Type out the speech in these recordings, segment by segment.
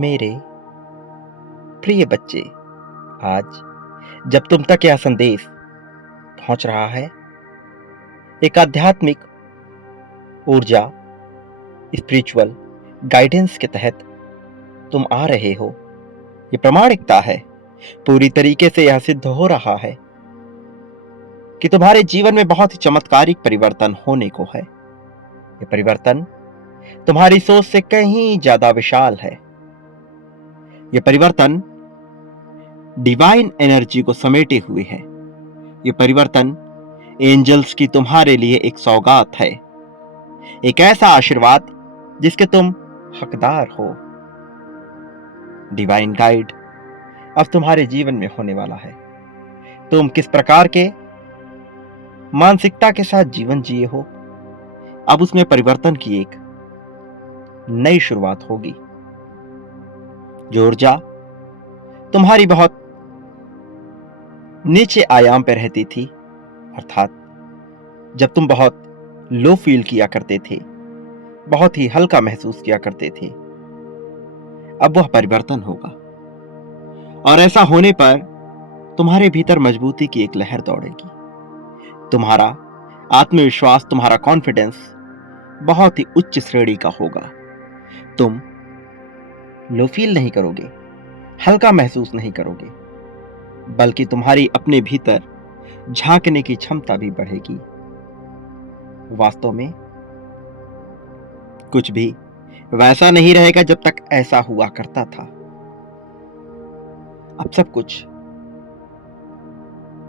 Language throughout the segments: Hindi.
मेरे प्रिय बच्चे, आज जब तुम तक यह संदेश पहुंच रहा है, एक आध्यात्मिक ऊर्जा स्पिरिचुअल गाइडेंस के तहत तुम आ रहे हो, ये प्रामाणिकता है। पूरी तरीके से यह सिद्ध हो रहा है कि तुम्हारे जीवन में बहुत ही चमत्कारिक परिवर्तन होने को है। ये परिवर्तन तुम्हारी सोच से कहीं ज्यादा विशाल है। ये परिवर्तन डिवाइन एनर्जी को समेटे हुए है। ये परिवर्तन एंजल्स की तुम्हारे लिए एक सौगात है, एक ऐसा आशीर्वाद जिसके तुम हकदार हो। डिवाइन गाइड अब तुम्हारे जीवन में होने वाला है। तुम किस प्रकार के मानसिकता के साथ जीवन जिए हो, अब उसमें परिवर्तन की एक नई शुरुआत होगी। जो ऊर्जा तुम्हारी बहुत नीचे आयाम पर रहती थी, अर्थात जब तुम बहुत लो फील किया करते थे, बहुत ही हल्का महसूस किया करते थे, अब वह परिवर्तन होगा। और ऐसा होने पर तुम्हारे भीतर मजबूती की एक लहर दौड़ेगी। तुम्हारा आत्मविश्वास, तुम्हारा कॉन्फिडेंस बहुत ही उच्च श्रेणी का होगा। तुम लो फील नहीं करोगे, हल्का महसूस नहीं करोगे, बल्कि तुम्हारी अपने भीतर झांकने की क्षमता भी बढ़ेगी। वास्तव में कुछ भी वैसा नहीं रहेगा जब तक ऐसा हुआ करता था। अब सब कुछ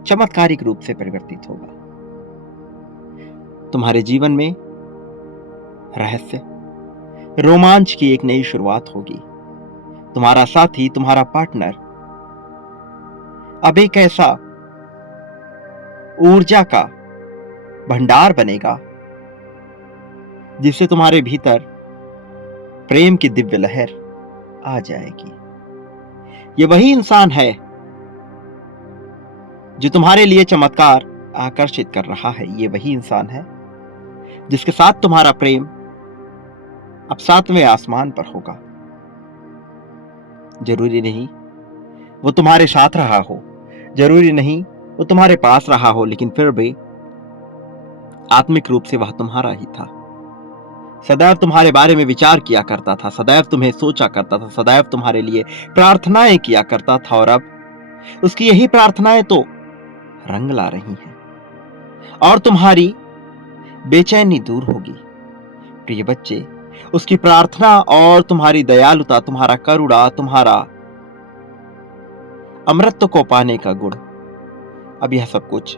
चमत्कारिक रूप से परिवर्तित होगा। तुम्हारे जीवन में रहस्य, रोमांच की एक नई शुरुआत होगी। तुम्हारा साथी, तुम्हारा पार्टनर अब एक ऐसा ऊर्जा का भंडार बनेगा जिससे तुम्हारे भीतर प्रेम की दिव्य लहर आ जाएगी। ये वही इंसान है जो तुम्हारे लिए चमत्कार आकर्षित कर रहा है। ये वही इंसान है जिसके साथ तुम्हारा प्रेम अब सातवें आसमान पर होगा। जरूरी नहीं वो तुम्हारे साथ रहा हो, जरूरी नहीं वो तुम्हारे पास रहा हो, लेकिन फिर भी आत्मिक रूप से वह तुम्हारा ही था। सदैव तुम्हारे बारे में विचार किया करता था, सदैव तुम्हें सोचा करता था, सदैव तुम्हारे लिए प्रार्थनाएं किया करता था। और अब उसकी यही प्रार्थनाएं तो रंग ला रही हैं और तुम्हारी बेचैनी दूर होगी। प्रिय बच्चे, उसकी प्रार्थना और तुम्हारी दयालुता, तुम्हारा करुणा, तुम्हारा अमृत को पाने का गुण, अब यह सब कुछ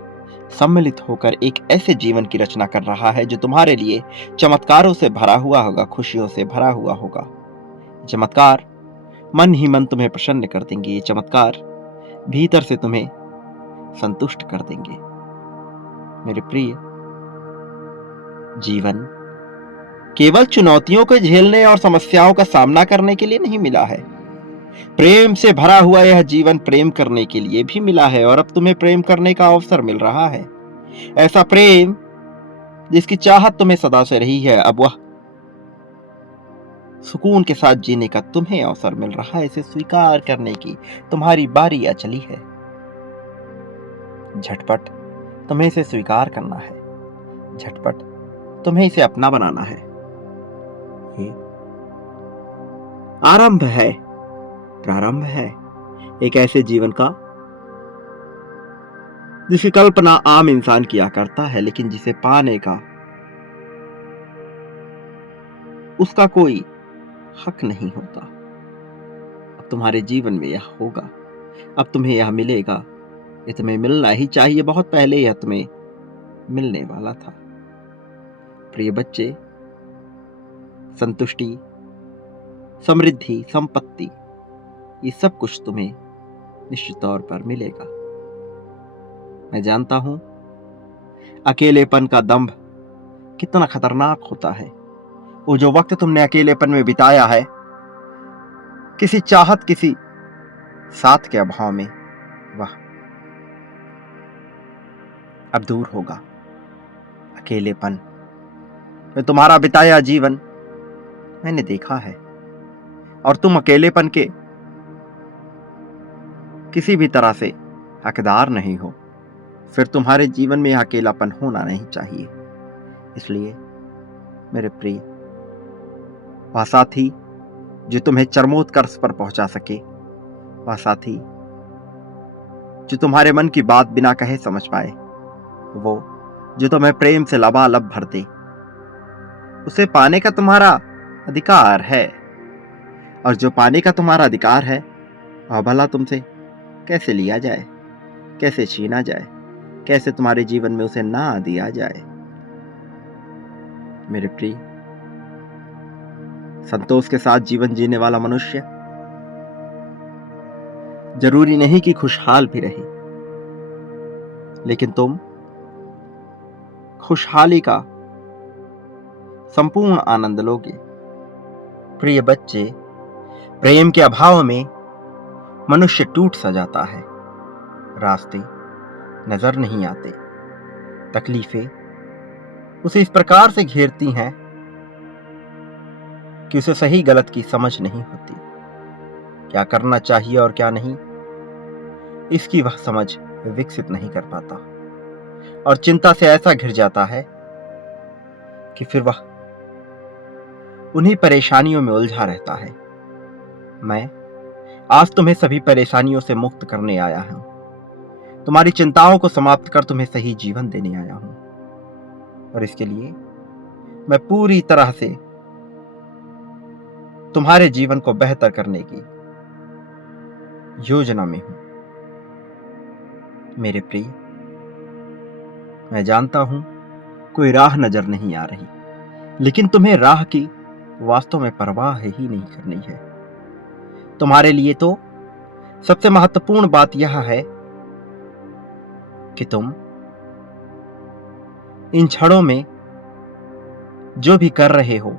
सम्मिलित होकर एक ऐसे जीवन की रचना कर रहा है जो तुम्हारे लिए चमत्कारों से भरा हुआ होगा, खुशियों से भरा हुआ होगा। चमत्कार मन ही मन तुम्हें प्रसन्न कर देंगे। ये चमत्कार भीतर से तुम्हें संतुष्ट कर देंगे। मेरे प्रिय, जीवन केवल चुनौतियों को झेलने और समस्याओं का सामना करने के लिए नहीं मिला है। प्रेम से भरा हुआ यह जीवन प्रेम करने के लिए भी मिला है, और अब तुम्हें प्रेम करने का अवसर मिल रहा है। ऐसा प्रेम जिसकी चाहत तुम्हें सदा से रही है, अब वह सुकून के साथ जीने का तुम्हें अवसर मिल रहा है। इसे स्वीकार करने की तुम्हारी बारी आ चली है। झटपट तुम्हें इसे स्वीकार करना है, झटपट तुम्हें इसे अपना बनाना है। ये आरंभ है, प्रारंभ है एक ऐसे जीवन का जिसकी कल्पना आम इंसान किया करता है, लेकिन जिसे पाने का उसका कोई हक नहीं होता। अब तुम्हारे जीवन में यह होगा, अब तुम्हें यह मिलेगा। ये तुम्हें मिलना ही चाहिए, बहुत पहले यह तुम्हें मिलने वाला था। प्रिय बच्चे, संतुष्टि, समृद्धि, संपत्ति, ये सब कुछ तुम्हें निश्चित तौर पर मिलेगा। मैं जानता हूं अकेलेपन का दंभ कितना खतरनाक होता है। वो जो वक्त तुमने अकेलेपन में बिताया है, किसी चाहत, किसी साथ के अभाव में, वह अब दूर होगा। अकेलेपन में तुम्हारा बिताया जीवन मैंने देखा है। और तुम अकेलेपन के किसी भी तरह से हकदार नहीं हो, फिर तुम्हारे जीवन में यह अकेलापन होना नहीं चाहिए। इसलिए मेरे प्रिय, वह साथी जो तुम्हें चरमोत्कर्ष पर पहुंचा सके, वह साथी जो तुम्हारे मन की बात बिना कहे समझ पाए, वो जो तुम्हें प्रेम से लबालब भर दे, उसे पाने का तुम्हारा अधिकार है। और जो पाने का तुम्हारा अधिकार है, वह भला तुमसे कैसे लिया जाए, कैसे छीना जाए, कैसे तुम्हारे जीवन में उसे ना दिया जाए। मेरे प्रिय, संतोष के साथ जीवन जीने वाला मनुष्य जरूरी नहीं कि खुशहाल भी रहे, लेकिन तुम खुशहाली का संपूर्ण आनंद लोगे। प्रिय बच्चे, प्रेम के अभाव में मनुष्य टूट सा जाता है। रास्ते नजर नहीं आते, तकलीफें उसे इस प्रकार से घेरती हैं कि उसे सही गलत की समझ नहीं होती। क्या करना चाहिए और क्या नहीं, इसकी वह समझ विकसित नहीं कर पाता, और चिंता से ऐसा घिर जाता है कि फिर वह उन्हीं परेशानियों में उलझा रहता है। मैं आज तुम्हें सभी परेशानियों से मुक्त करने आया हूं, तुम्हारी चिंताओं को समाप्त कर तुम्हें सही जीवन देने आया हूं। और इसके लिए मैं पूरी तरह से तुम्हारे जीवन को बेहतर करने की योजना में हूं। मेरे प्रिय, मैं जानता हूं कोई राह नजर नहीं आ रही, लेकिन तुम्हें राह की वास्तव में परवाह ही नहीं करनी है। तुम्हारे लिए तो सबसे महत्वपूर्ण बात यह है कि तुम इन क्षणों में जो भी कर रहे हो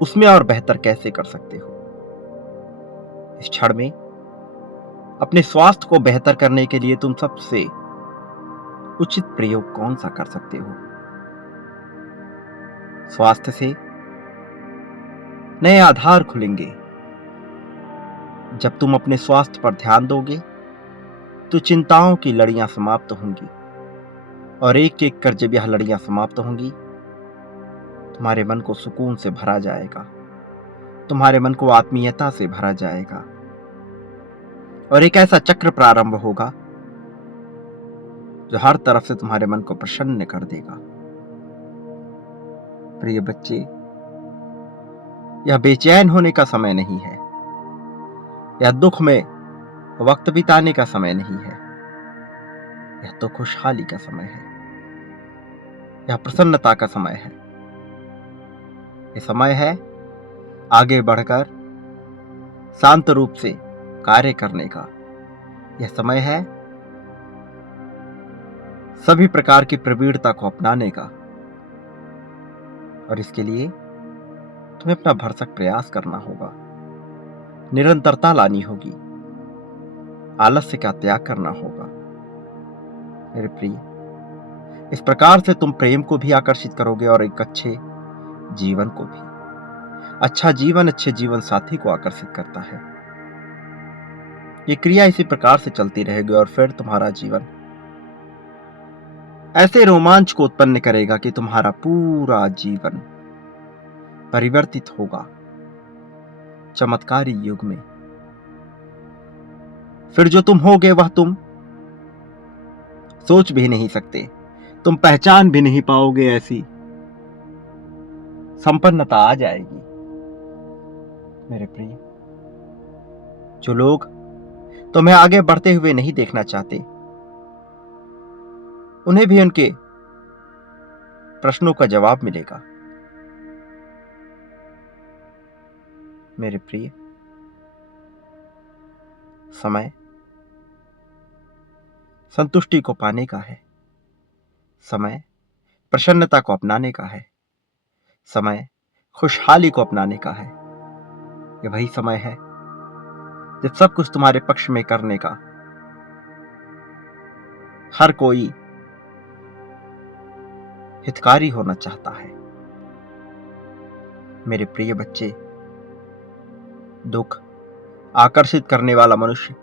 उसमें और बेहतर कैसे कर सकते हो। इस क्षण में अपने स्वास्थ्य को बेहतर करने के लिए तुम सबसे उचित प्रयोग कौन सा कर सकते हो। स्वास्थ्य से नए आधार खुलेंगे। जब तुम अपने स्वास्थ्य पर ध्यान दोगे तो चिंताओं की लड़ियां समाप्त होंगी, और एक एक कर जब यह लड़ियां समाप्त होंगी, तुम्हारे मन को सुकून से भरा जाएगा, तुम्हारे मन को आत्मीयता से भरा जाएगा, और एक ऐसा चक्र प्रारंभ होगा जो हर तरफ से तुम्हारे मन को प्रसन्न कर देगा। प्रिय बच्चे, यह बेचैन होने का समय नहीं है, यह दुख में वक्त बिताने का समय नहीं है, यह तो खुशहाली का समय है, यह प्रसन्नता का समय है। यह समय है आगे बढ़कर शांत रूप से कार्य करने का। यह समय है सभी प्रकार की प्रवीणता को अपनाने का, और इसके लिए तुम्हें अपना भरसक प्रयास करना होगा, निरंतरता लानी होगी, आलस्य का त्याग करना होगा। मेरे प्रिय, इस प्रकार से तुम प्रेम को भी आकर्षित करोगे और एक अच्छे जीवन को भी। अच्छा जीवन अच्छे जीवन साथी को आकर्षित करता है। ये क्रिया इसी प्रकार से चलती रहेगी, और फिर तुम्हारा जीवन ऐसे रोमांच को उत्पन्न करेगा कि तुम्हारा पूरा जीवन परिवर्तित होगा चमत्कारी युग में। फिर जो तुम होगे वह तुम सोच भी नहीं सकते, तुम पहचान भी नहीं पाओगे। ऐसी संपन्नता आ जाएगी। मेरे प्रिय, जो लोग तुम्हें आगे बढ़ते हुए नहीं देखना चाहते, उन्हें भी उनके प्रश्नों का जवाब मिलेगा। मेरे प्रिय, समय संतुष्टि को पाने का है, समय प्रसन्नता को अपनाने का है, समय खुशहाली को अपनाने का है। यह वही समय है जब सब कुछ तुम्हारे पक्ष में करने का हर कोई हितकारी होना चाहता है। मेरे प्रिय बच्चे, दुख आकर्षित करने वाला मनुष्य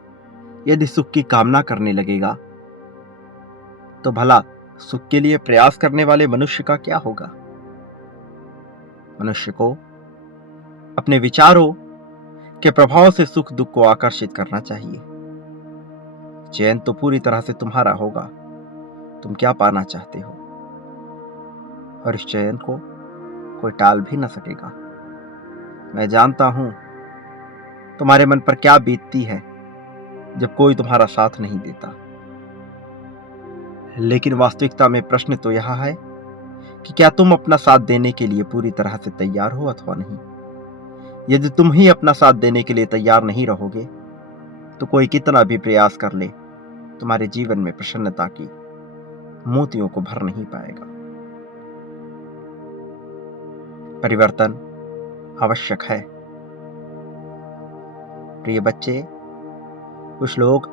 यदि सुख की कामना करने लगेगा तो भला सुख के लिए प्रयास करने वाले मनुष्य का क्या होगा। मनुष्य को अपने विचारों के प्रभाव से सुख दुख को आकर्षित करना चाहिए। चयन तो पूरी तरह से तुम्हारा होगा, तुम क्या पाना चाहते हो, और इस चयन को कोई टाल भी न सकेगा। मैं जानता हूं तुम्हारे मन पर क्या बीतती है जब कोई तुम्हारा साथ नहीं देता, लेकिन वास्तविकता में प्रश्न तो यह है कि क्या तुम अपना साथ देने के लिए पूरी तरह से तैयार हो अथवा नहीं। यदि तुम ही अपना साथ देने के लिए तैयार नहीं रहोगे तो कोई कितना भी प्रयास कर ले तुम्हारे जीवन में प्रसन्नता की मोतियों को भर नहीं पाएगा। परिवर्तन आवश्यक है। प्रिय बच्चे, कुछ लोग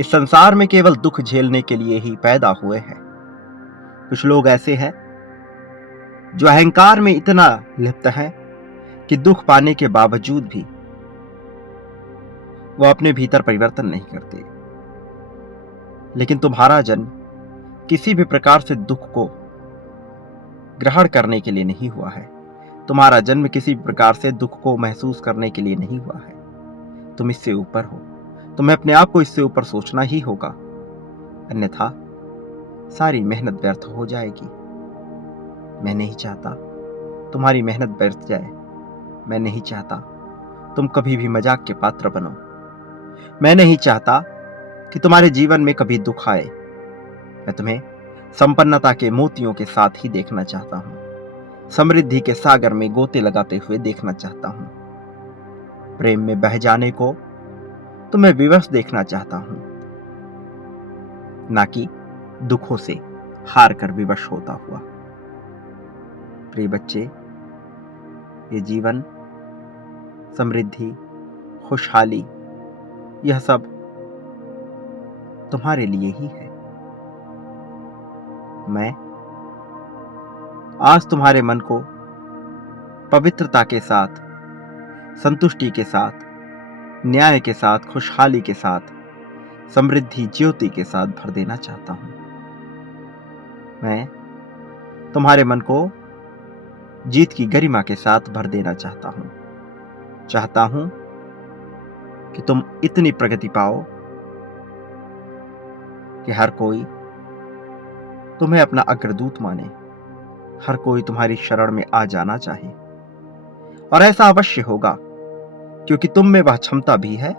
इस संसार में केवल दुख झेलने के लिए ही पैदा हुए हैं। कुछ लोग ऐसे हैं जो अहंकार में इतना लिप्त हैं कि दुख पाने के बावजूद भी वो अपने भीतर परिवर्तन नहीं करते। लेकिन तुम्हारा जन्म किसी भी प्रकार से दुख को ग्रहण करने के लिए नहीं हुआ है। तुम्हारा जन्म किसी भी प्रकार से दुख को महसूस करने के लिए नहीं हुआ है। तुम इससे ऊपर हो, तुम्हें अपने आप को इससे ऊपर सोचना ही होगा, अन्यथा सारी मेहनत व्यर्थ हो जाएगी। मैं नहीं चाहता तुम्हारी मेहनत व्यर्थ जाए। मैं नहीं चाहता तुम कभी भी मजाक के पात्र बनो। मैं नहीं चाहता कि तुम्हारे जीवन में कभी दुख आए। मैं तुम्हें संपन्नता के मोतियों के साथ ही देखना चाहता हूं, समृद्धि के सागर में गोते लगाते हुए देखना चाहता हूं। प्रेम में बह जाने को तुम्हें विवश देखना चाहता हूं, ना कि दुखों से हार कर विवश होता हुआ। प्रिय बच्चे, ये जीवन, समृद्धि, खुशहाली, यह सब तुम्हारे लिए ही है। मैं आज तुम्हारे मन को पवित्रता के साथ, संतुष्टि के साथ, न्याय के साथ, खुशहाली के साथ, समृद्धि ज्योति के साथ भर देना चाहता हूं। मैं तुम्हारे मन को जीत की गरिमा के साथ भर देना चाहता हूं। चाहता हूं कि तुम इतनी प्रगति पाओ कि हर कोई तुम्हें अपना अग्रदूत माने, हर कोई तुम्हारी शरण में आ जाना चाहे। और ऐसा अवश्य होगा, क्योंकि तुम में वह क्षमता भी है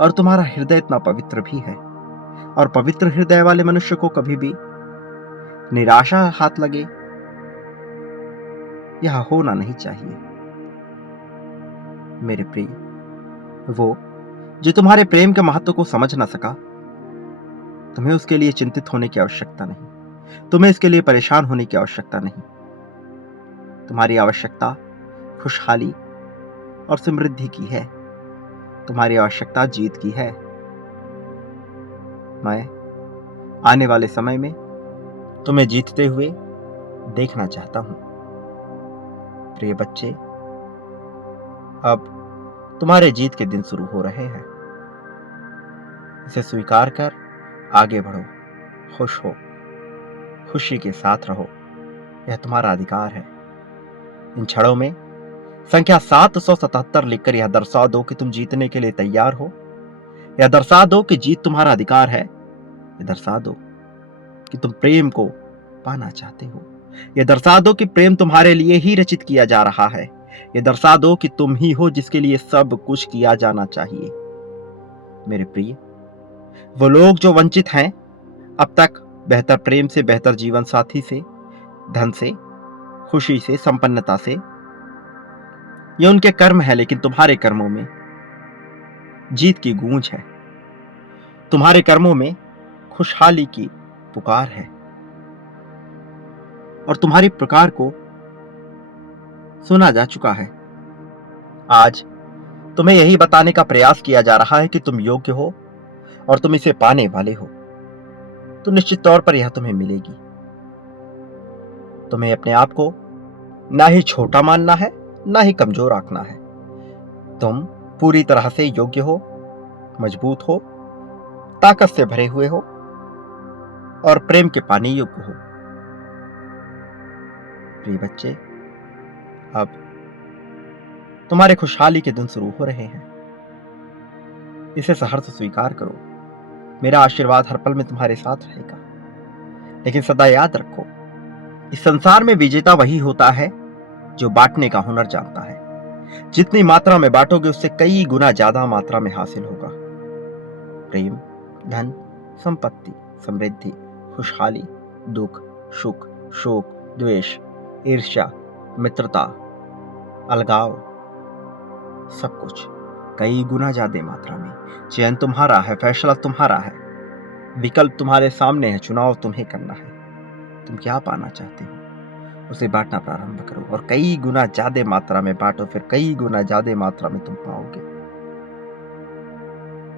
और तुम्हारा हृदय इतना पवित्र भी है। और पवित्र हृदय वाले मनुष्य को कभी भी निराशा हाथ लगे, यह होना नहीं चाहिए। मेरे प्रिय, वो जो तुम्हारे प्रेम के महत्व को समझ ना सका, तुम्हें उसके लिए चिंतित होने की आवश्यकता नहीं, तुम्हें इसके लिए परेशान होने की आवश्यकता नहीं। तुम्हारी आवश्यकता खुशहाली और समृद्धि की है, तुम्हारी आवश्यकता जीत की है। मैं आने वाले समय में तुम्हें जीतते हुए देखना चाहता हूं। प्रिय बच्चे, अब तुम्हारे जीत के दिन शुरू हो रहे हैं। इसे स्वीकार कर आगे बढ़ो, खुश हो, खुशी के साथ रहो। यह तुम्हारा अधिकार है। इन क्षणों में संख्या 777 लिखकर यह दर्शा दो कि तुम जीतने के लिए तैयार हो। यह दर्शा दो कि जीत तुम्हारा अधिकार है। यह दर्शा दो कि तुम प्रेम को पाना चाहते हो। यह दर्शा दो कि प्रेम तुम्हारे लिए ही रचित किया जा रहा है। यह दर्शा दो कि तुम ही हो जिसके लिए सब कुछ किया जाना चाहिए। मेरे प्रिय, वो लोग जो वंचित हैं अब तक बेहतर प्रेम से, बेहतर जीवन साथी से, धन से, खुशी से, संपन्नता से, ये उनके कर्म है, लेकिन तुम्हारे कर्मों में जीत की गूंज है। तुम्हारे कर्मों में खुशहाली की पुकार है और तुम्हारी पुकार को सुना जा चुका है। आज तुम्हें यही बताने का प्रयास किया जा रहा है कि तुम योग्य हो और तुम इसे पाने वाले हो, तो निश्चित तौर पर यह तुम्हें मिलेगी। तुम्हें अपने आप को ना ही छोटा मानना है, ना ही कमजोर आंकना है। तुम पूरी तरह से योग्य हो, मजबूत हो, ताकत से भरे हुए हो और प्रेम के पाने योग्य हो। प्रिय बच्चे, अब तुम्हारे खुशहाली के दिन शुरू हो रहे हैं। इसे सहर्ष स्वीकार करो। मेरा आशीर्वाद हर पल में तुम्हारे साथ रहेगा। लेकिन सदा याद रखो, इस संसार में विजेता वही होता है जो बांटने का हुनर जानता है। जितनी मात्रा में बांटोगे उससे कई गुना ज्यादा मात्रा में हासिल होगा। प्रेम, धन, संपत्ति, समृद्धि, खुशहाली, दुख, सुख, शोक, द्वेष, ईर्ष्या, मित्रता, अलगाव, सब कुछ कई गुना ज्यादा मात्रा में। चयन तुम्हारा है, फैसला तुम्हारा है, विकल्प तुम्हारे सामने है, चुनाव तुम्हें करना है। तुम क्या पाना चाहते हो उसे बांटना प्रारंभ करो और कई गुना ज्यादा मात्रा में बांटो, फिर कई गुना ज्यादा मात्रा में तुम पाओगे।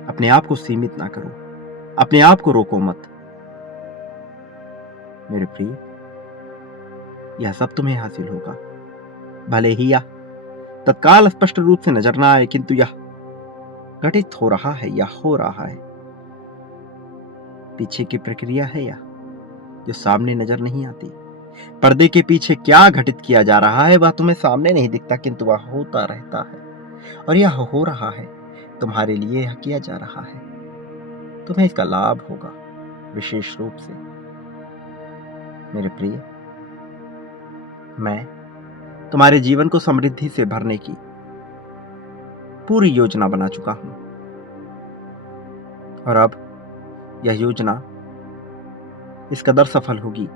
अपने आप को सीमित ना करो, अपने आप को रोको मत। मेरे प्रिय, यह सब तुम्हें हासिल होगा। भले ही यह तत्काल स्पष्ट रूप से नजर ना आए, किंतु यह घटित हो रहा है या हो रहा है। पीछे की प्रक्रिया है यह, जो सामने नजर नहीं आती। पर्दे के पीछे क्या घटित किया जा रहा है वह तुम्हें सामने नहीं दिखता, किंतु वह होता रहता है। और यह हो रहा है, तुम्हारे लिए यह किया जा रहा है। तुम्हें इसका लाभ होगा विशेष रूप से। मेरे प्रिय, मैं तुम्हारे जीवन को समृद्धि से भरने की पूरी योजना बना चुका हूं। और अब यह योजना इस कदर सफल होगी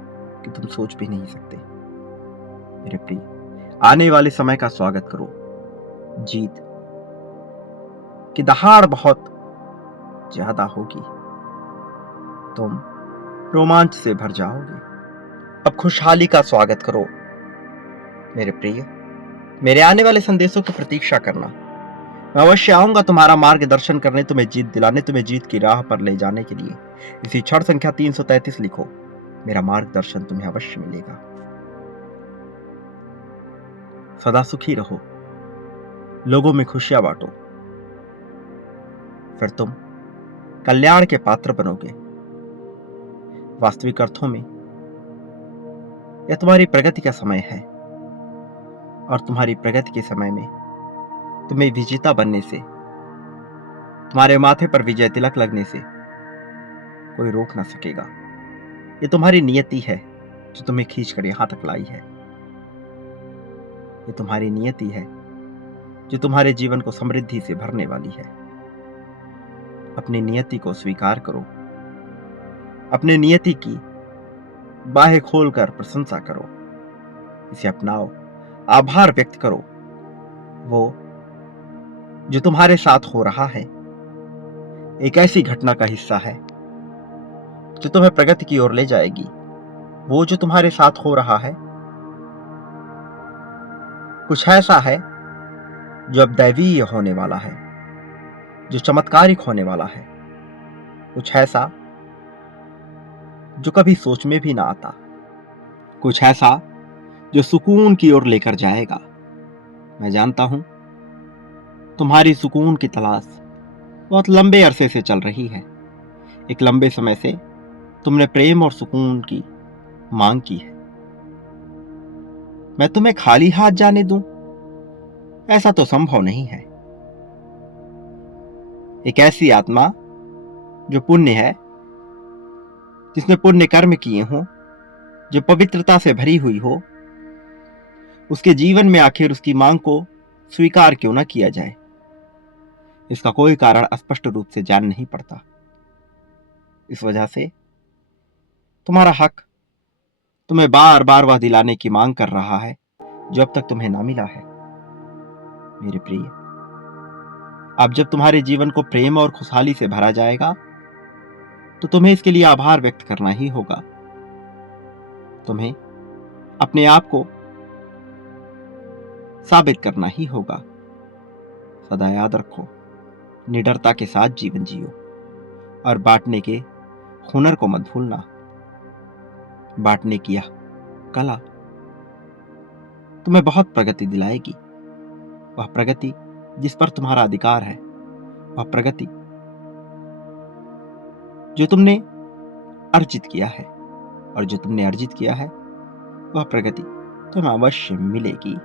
कि तुम सोच भी नहीं सकते। मेरे प्रिय, आने वाले समय का स्वागत करो। जीत की दहाड़ बहुत ज्यादा होगी। तुम रोमांच से भर जाओगे। अब खुशहाली का स्वागत करो। मेरे प्रिय, मेरे आने वाले संदेशों की प्रतीक्षा करना। मैं अवश्य आऊंगा तुम्हारा मार्गदर्शन करने, तुम्हें जीत दिलाने, तुम्हें जीत की राह पर ले जाने के लिए। इसी क्षण संख्या 333 लिखो। मेरा मार्गदर्शन तुम्हें अवश्य मिलेगा। सदा सुखी रहो, लोगों में खुशियां बांटो, फिर तुम कल्याण के पात्र बनोगे। वास्तविक अर्थों में यह तुम्हारी प्रगति का समय है और तुम्हारी प्रगति के समय में तुम्हें विजेता बनने से, तुम्हारे माथे पर विजय तिलक लगने से कोई रोक ना सकेगा। ये तुम्हारी नियति है जो तुम्हें खींचकर यहां तक लाई है। ये तुम्हारी नियति है जो तुम्हारे जीवन को समृद्धि से भरने वाली है। अपनी नियति को स्वीकार करो। अपने नियति की बाहें खोलकर प्रशंसा करो। इसे अपनाओ, आभार व्यक्त करो। वो जो तुम्हारे साथ हो रहा है एक ऐसी घटना का हिस्सा है जो तुम्हें प्रगति की ओर ले जाएगी। वो जो तुम्हारे साथ हो रहा है कुछ ऐसा है जो अब दैवीय होने वाला है, जो चमत्कारिक होने वाला है। कुछ ऐसा जो कभी सोच में भी ना आता। कुछ ऐसा जो सुकून की ओर लेकर जाएगा। मैं जानता हूं तुम्हारी सुकून की तलाश बहुत लंबे अरसे से चल रही है। एक लंबे समय से तुमने प्रेम और सुकून की मांग की है। मैं तुम्हें खाली हाथ जाने दूं, ऐसा तो संभव नहीं है। एक ऐसी आत्मा जो पुण्य है, जिसने पुण्य कर्म किए हों, जो पवित्रता से भरी हुई हो, उसके जीवन में आखिर उसकी मांग को स्वीकार क्यों न किया जाए। इसका कोई कारण स्पष्ट रूप से जान नहीं पड़ता। इस वजह से तुम्हारा हक तुम्हें बार बार वह दिलाने की मांग कर रहा है जो अब तक तुम्हें ना मिला है। मेरे प्रिय, अब जब तुम्हारे जीवन को प्रेम और खुशहाली से भरा जाएगा तो तुम्हें इसके लिए आभार व्यक्त करना ही होगा। तुम्हें अपने आप को साबित करना ही होगा। सदा याद रखो, निडरता के साथ जीवन जियो और बांटने के हुनर को मत भूलना। बांटने की यह कला तुम्हें बहुत प्रगति दिलाएगी। वह प्रगति जिस पर तुम्हारा अधिकार है, वह प्रगति जो तुमने अर्जित किया है, और जो तुमने अर्जित किया है वह प्रगति तुम्हें अवश्य मिलेगी।